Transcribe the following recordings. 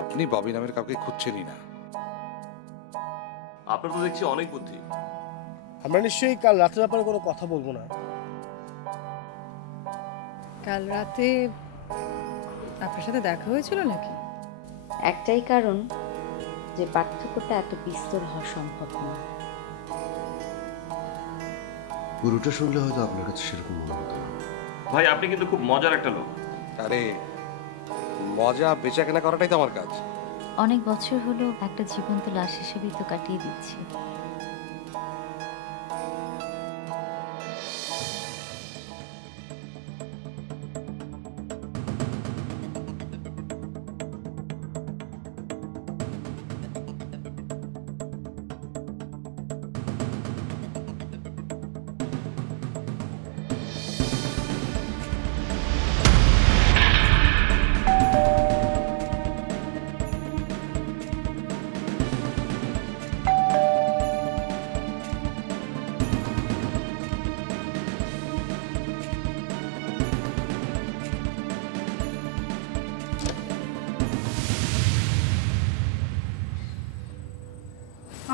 আপনি ববি নামের কাউকে খুঁজছেনই না। আপনার তো দেখছি অনেক বুদ্ধি। আমরা নিশ্চয়ই কাল রাতের ব্যাপারে কোনো কথা বলবো না। কাল রাতে আপনার সাথে দেখা হয়েছিল নাকি? একটাই কারণ যে পার্থক্যটা এত বিস্তর হওয়া সম্ভব না। পুরোটা শুনলে হয়তো আপনার কাছে সেরকম মনে হতো না। ভাই আপনি কিন্তু খুব মজার একটা লোক। আরে মজা বেচা কেনা করাটাই তো আমার কাজ। অনেক বছর হলো একটা জীবন্ত লাশ হিসেবেই তো কাটিয়ে দিচ্ছি।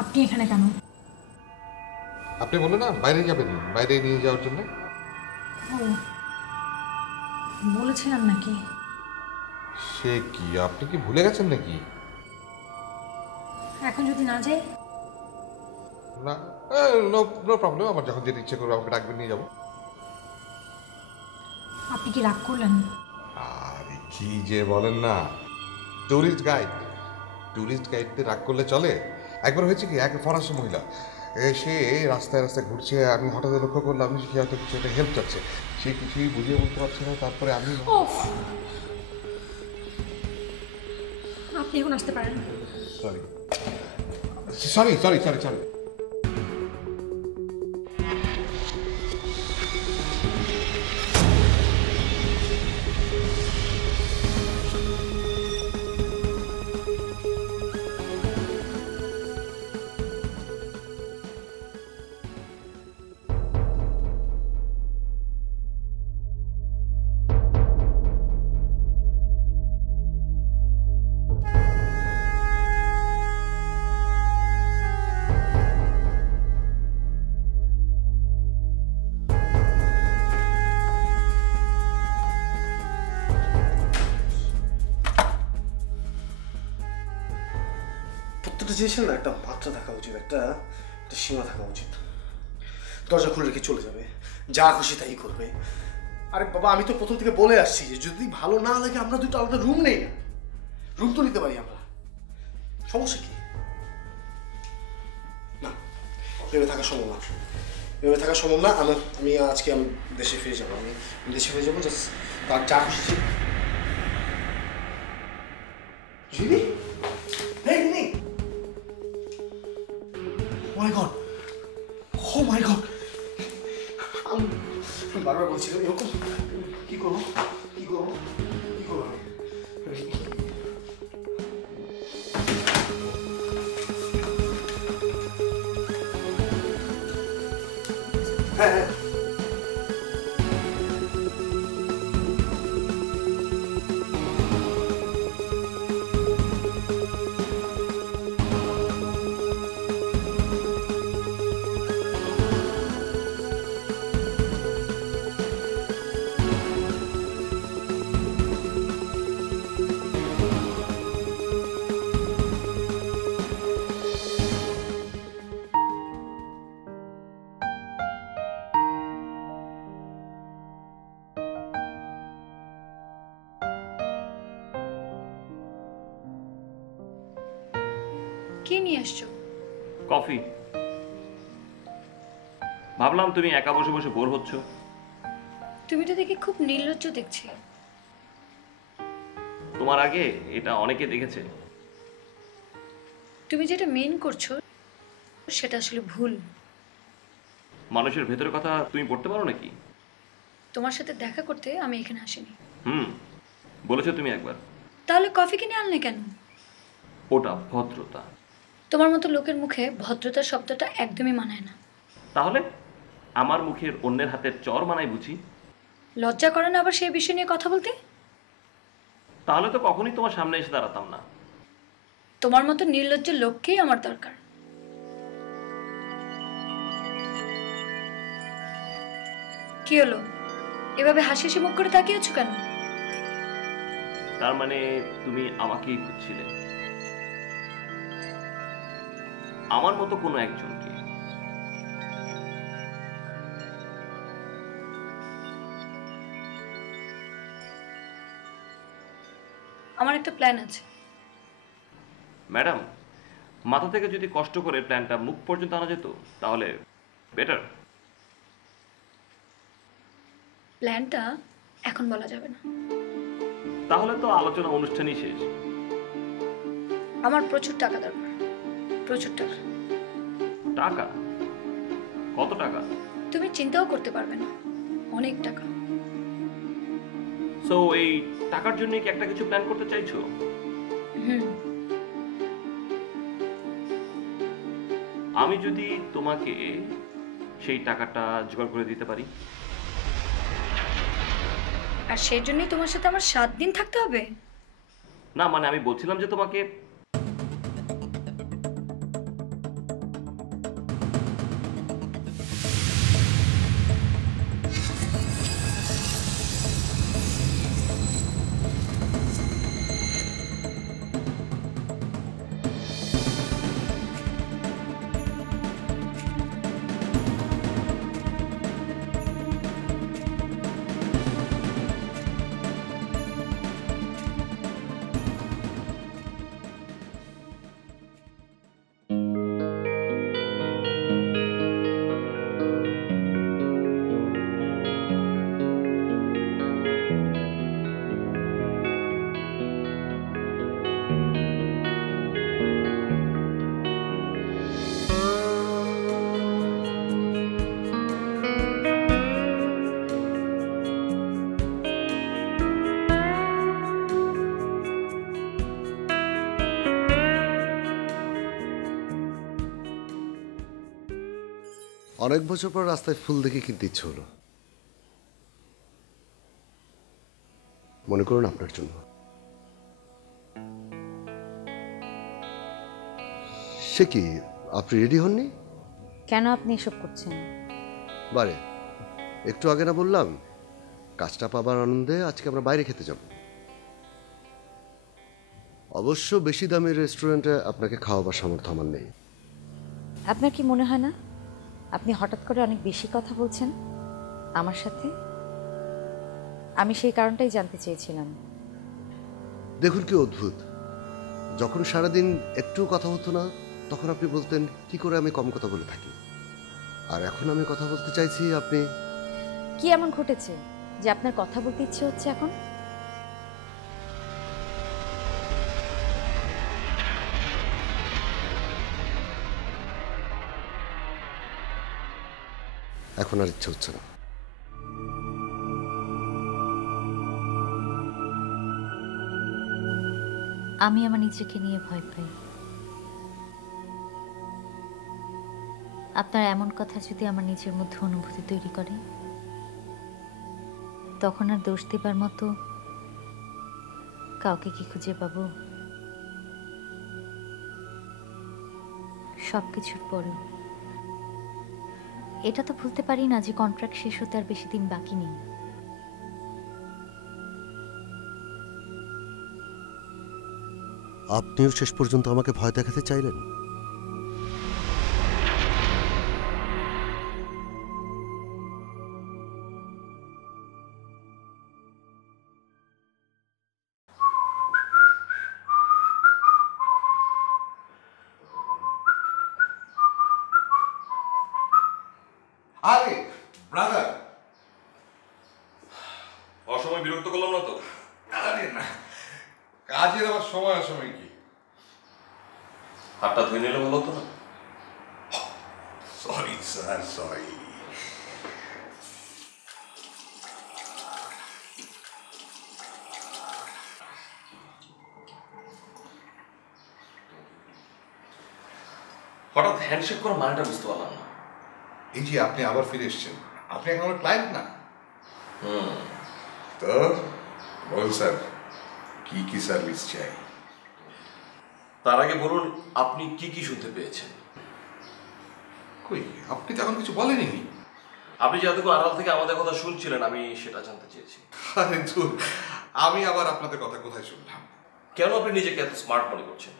আপনি এখানে কেন? আপনি বলে না বাইরে যাবেন, বাইরে নিয়ে যাওয়ার জন্য। ও বলেছিলাম নাকি? সে কি, আপনি কি ভুলে গেছেন নাকি? এখন যদি না যাই? না, নো প্রবলেম। আমার যখন যেতে ইচ্ছে করবে আমাকে ডাকবেন, নিয়ে যাবো। আপনি কি রাগ করলেন? আরে কি যে বলেন না, টুরিস্ট গাইডদের রাগ করলে চলে? একবার হয়েছে কি, এক ফরাসি মহিলা সে রাস্তায় রাস্তায় ঘুরছে, আমি হঠাৎ লক্ষ্য করলাম সে হয়তো কিছু একটা হেল্প চাচ্ছে, সে কিছুই বুঝিয়ে বলতে পারছে না। তারপরে আমি আপনি এখন আসতে পারেন। সরি। প্রত্যেকটা জিনিসের না একটা মাত্রা থাকা উচিত, একটা সীমা থাকা উচিত। দরজা খুলে রেখে চলে যাবে, যা খুশি তাই করবে। আরে বাবা, আমি তো প্রথম থেকে বলে আসছি যে যদি ভালো না লাগে আমরা দুটো আলাদা রুম নেই না, রুম তো নিতে পারি আমরা, সমস্যা কি? না, ভেবে থাকা সম্ভব না, আমি আজকে দেশে ফিরে যাবো। আমি দেশে ফিরে যাবো, জাস্ট তার যা খুশি। Rini, Rini, Oh my God! আমি বারবার বলছিলাম এরকম কি করবো। হ্যাঁ কি নিয়ে আসছো? কফি। ভাবলাম তুমি একা বসে বসে বোর হচ্ছ। তুমি তো দেখি খুব নির্লজ্জ দেখছি। তোমার আগে এটা অনেকে দেখেছে। তুমি যেটা মেন করছো সেটা আসলে ভুল। মানুষের ভেতরের কথা তুমি পড়তে পারো নাকি? তোমার সাথে দেখা করতে আমি এখানে আসিনি। বলেছো তুমি একবার। তাহলে কফি কিনে আনলে কেন? ওটা ভদ্রতা। তোমার মতো লোকের মুখে ভদ্রতা শব্দটা একদমই মানায় না। তাহলে আমার মুখের অন্যের হাতের চর মানাই বুঝি? লজ্জা করে না আবার সেই বিষয় নিয়ে কথা বলতে? তাহলে তো কখনোই তোমার সামনে এসে দাঁড়াতাম না। তোমার মতো নির্লজ্জ লোককেই আমার দরকার। কি হলো, এভাবে হাসি হাসি মুখ করে তাকিয়ে আছো কেন? তার মানে তুমি আমাকেই খুঁজছিলে, আমার মতো কোনো একজনকে। আমার একটা প্ল্যান আছে। ম্যাডাম, মাথা থেকে যদি কষ্ট করে প্ল্যানটা মুখ পর্যন্ত আনা যেত তাহলে বেটার। প্ল্যানটা এখন বলা যাবে না। তাহলে তো আলোচনা অনুষ্ঠানই শেষ। আমার প্রচুর টাকা দরকার, প্রচুর টাকা। টাকা? কত টাকা? তুমি চিন্তাও করতে পারবে না, অনেক টাকা। সো এই টাকার জন্য কি একটা কিছু প্ল্যান করতে চাইছো? আমি যদি তোমাকে সেই টাকাটা জোগাড় করে দিতে পারি। আর সেই জন্যই তোমার সাথে আমার 7 দিন থাকতে হবে? না মানে আমি বলছিলাম যে তোমাকে অনেক বছর পর রাস্তায় ফুল দেখে কিনতে ইচ্ছে হলো। মনে করুন আপনার জন্য। সে কি, আপনি রেডি হননি? কেন আপনি এসব করছেন? বারে, একটু আগে না বললাম কাজটা পাবার আনন্দে আজকে আমরা বাইরে খেতে যাব। অবশ্য বেশি দামি রেস্টুরেন্টে আপনাকে খাওয়াবার সামর্থ্য আমার নেই। আপনার কি মনে হয় না আপনি হঠাৎ করে অনেক বেশি কথা বলছেন আমার সাথে? আমি সেই কারণটাই জানতে চেয়েছিলাম। দেখুন কি অদ্ভুত, যখন সারাদিন একটু কথা হতো না তখন আপনি বলতেন কি করে আমি কম কথা বলে থাকি, আর এখন আমি কথা বলতে চাইছি আপনি। কি এমন ঘটেছে যে আপনার কথা বলতে ইচ্ছে হচ্ছে এখন? এখন আর ইচ্ছে হচ্ছে না। আমি আমার নিজেকে নিয়ে ভয় পাই। আপনার এমন কথা যদি আমার নিজের মধ্যে অনুভূতি তৈরি করে, তখন আর দোষ দেবার মতো কাউকে কি খুঁজে পাবো? সবকিছুর পরেও এটা তো ভুলতে পারি না যে কন্ট্রাক্ট শেষ হতে আর বেশি দিন বাকি নেই। আপনিও শেষ পর্যন্ত আমাকে ভয় দেখাতে চাইলেন। আরে ব্রাদার, অসময় বিরক্ত করলাম না তো? আরে না, কাজের আবার সময় অসময় কি? হাতটা ধুয়ে নিলে ভালো হতো না? Sorry sir, sorry. হঠাৎ হ্যান্ডশেক করার মানেটা বুঝতে পারলাম না। এই যে আপনি আবার ফিরে এসেছেন, আপনি এখন আমার ক্লায়েন্ট না? তো বল স্যার, কি কি সার্ভিস চাই? তার আগে বলুন আপনি কি কি শুনতে পেয়েছেন? কই, আপনি তো এখন কিছু বলেননি। আপনি যে এতক্ষণ আড়াল থেকে আমাদের কথা শুনছিলেন, আমি সেটা জানতে চেয়েছি। আরে ধুর, আমি আবার আপনাদের কথা কোথায় শুনলাম? কেন আপনি নিজেকে এত স্মার্ট মনে করছেন?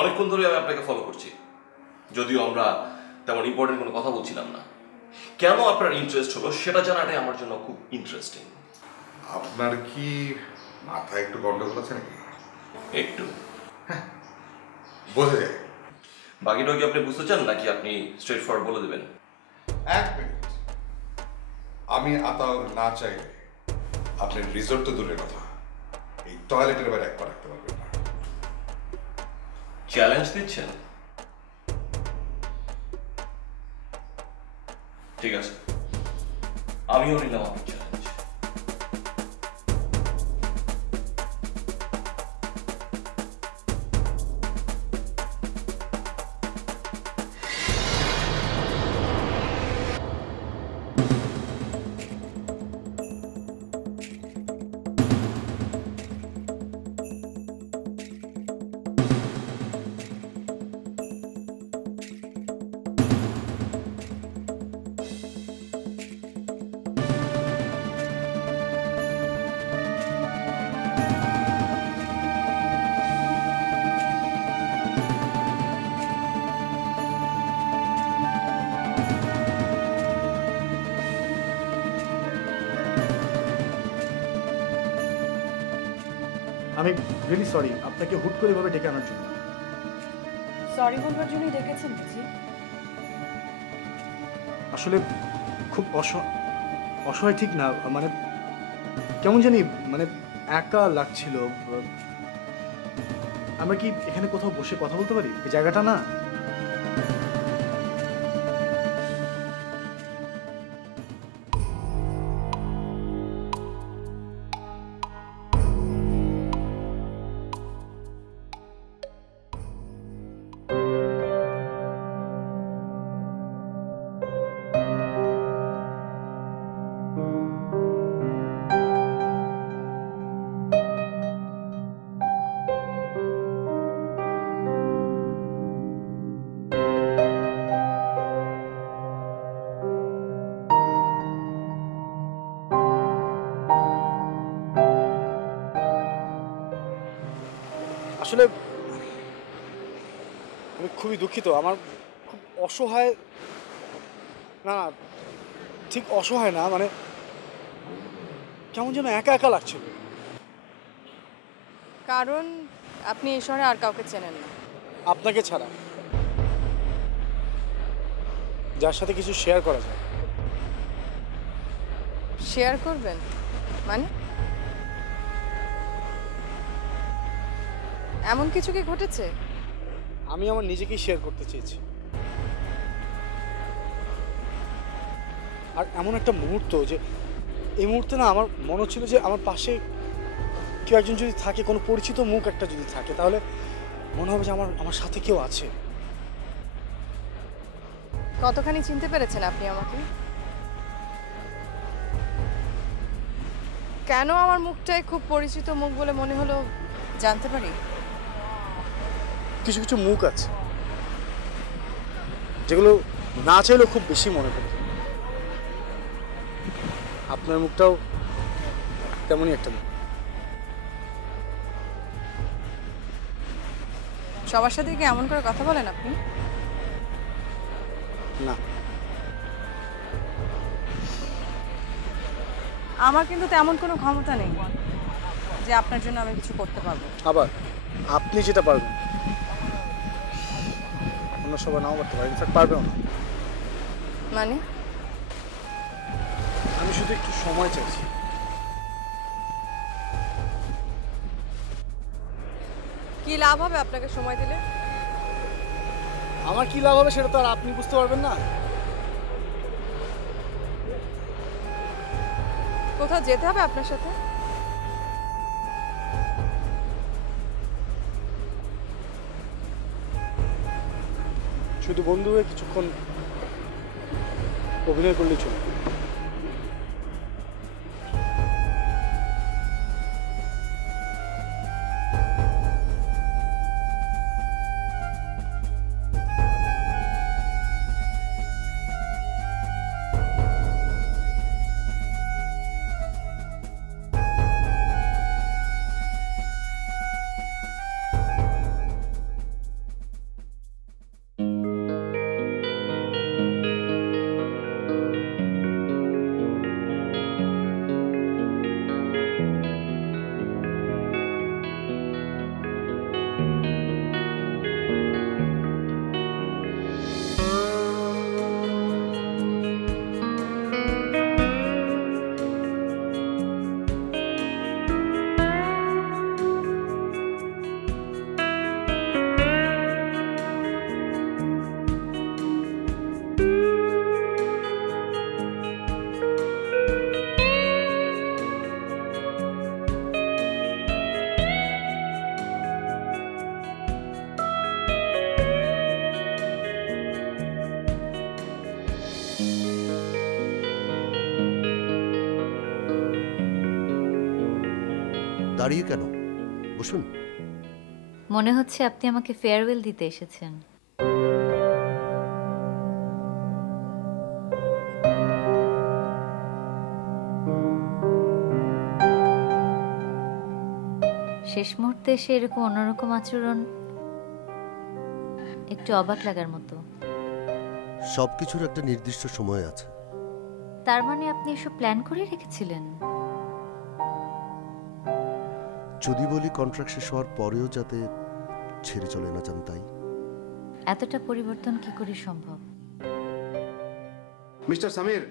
অনেকক্ষণ ধরে আমি আপনাকে ফলো করছি, যদিও আমরা তেমন ইম্পর্টেন্ট কোনো কথা বলছিলাম না। কেন আপনার ইন্টারেস্ট হলো সেটা জানাটাই আমার জন্য খুব ইন্টারেস্টিং। আপনার কি মাথায় একটু গন্ডগোল আছে নাকি? একটু বোঝা যায়। বাকিটাও কি আপনি বুঝতে চান নাকি আপনি স্ট্রেট ফরওয়ার্ড বলে দেবেন? এক মিনিট, আমি আতাউর না চাইলে আপনি রিসোর্ট তো দূরের কথা, এই টয়লেটের বাইরে একবার রাখতে পারবেন না। চ্যালেঞ্জ দিচ্ছেন? ঠিক আছে, আমিও নিলাম আপনার চ্যালেঞ্জ। আমি রিয়েলি সরি আপনাকে হুট করে এভাবে ডেকে আনার জন্য। সরি বলবার জন্যই ডেকেছেন বুঝি? আসলে খুব অসহায় ঠিক না, মানে কেমন জানি মানে একা লাগছিল। আমরা কি এখানে কোথাও বসে কথা বলতে পারি? এই জায়গাটা না। আসলে আমি খুবই দুঃখিত, আমার খুব অসহায়, না ঠিক অসহায় না, মানে কেমন যেন একা একা লাগছিল। কারণ আপনি এই শহরে আর কাউকে চেনেন না। আপনাকে ছাড়া, যার সাথে কিছু শেয়ার করা যায়। শেয়ার করবেন মানে? এমন কিছু কি ঘটেছে? আমি আমার নিজেকেই শেয়ার করতে চেয়েছি। আর এমন একটা মুহূর্ত যে এই মুহূর্তে না আমার মনে হচ্ছিল যে আমার পাশে কেউ একজন যদি থাকে, কোনো পরিচিত মুখ একটা যদি থাকে, তাহলে মনে হবে যে আমার সাথে কেউ আছে। কতখানি চিনতে পেরেছেন আপনি আমাকে? কেন আমার মুখটাই খুব পরিচিত মুখ বলে মনে হলো জানতে পারি? কিছু কিছু মুখ আছে যেগুলো না চাইলেও খুব বেশি মনে পড়ে। আপনার মুখটাও তেমনই একটা মুখ। সবার সাথে কি এমন করে কথা বলেন আপনি? না, আমার কিন্তু তেমন কোনো ক্ষমতা নেই যে আপনার জন্য আমি কিছু করতে পারবো। আবার আপনি যেটা পারবেন অন্য সবাই নাও করতে পারে, ইনফ্যাক্ট পারবেও না। মানে? আমি শুধু একটু সময় চাইছি। কি লাভ হবে আপনাকে সময় দিলে? আমার কি লাভ হবে সেটা তো আর আপনি বুঝতে পারবেন না। কোথাও যেতে হবে আপনার সাথে? শুধু বন্ধু হয়ে কিছুক্ষণ অভিনয় করলেই চলবে। দাঁড়িয়ে কেন? বসুন। মনে হচ্ছে আপনি আমাকে ফেয়ারওয়েল দিতে এসেছেন। শেষ মুহূর্তে এসে এরকম অন্যরকম আচরণ একটু অবাক লাগার মতো। সবকিছুর একটা নির্দিষ্ট সময় আছে। তার মানে আপনি এসব প্ল্যান করে রেখেছিলেন? যদি বলি কন্ট্রাক্ট শেষ হওয়ার পরেও যাতে ছেড়ে চলে না যান, তাই। এতটা পরিবর্তন কি করে সম্ভব? মিস্টার সামির,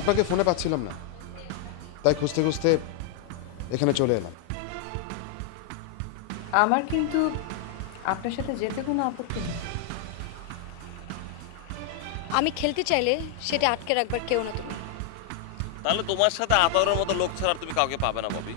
আপনাকে ফোনে পাচ্ছিলাম না, তাই খুঁজতে খুঁজতে এখানে চলে এলাম। আমার কিন্তু আপনার সাথে যেতে কোনো আপত্তি নেই। আমি খেলতে চাইলে সেটা আটকে রাখবার কেউ না তুমি। তাহলে তোমার সাথে আতাউরের মতো লোক ছাড়া আর তুমি কাউকে পাবে না ববি।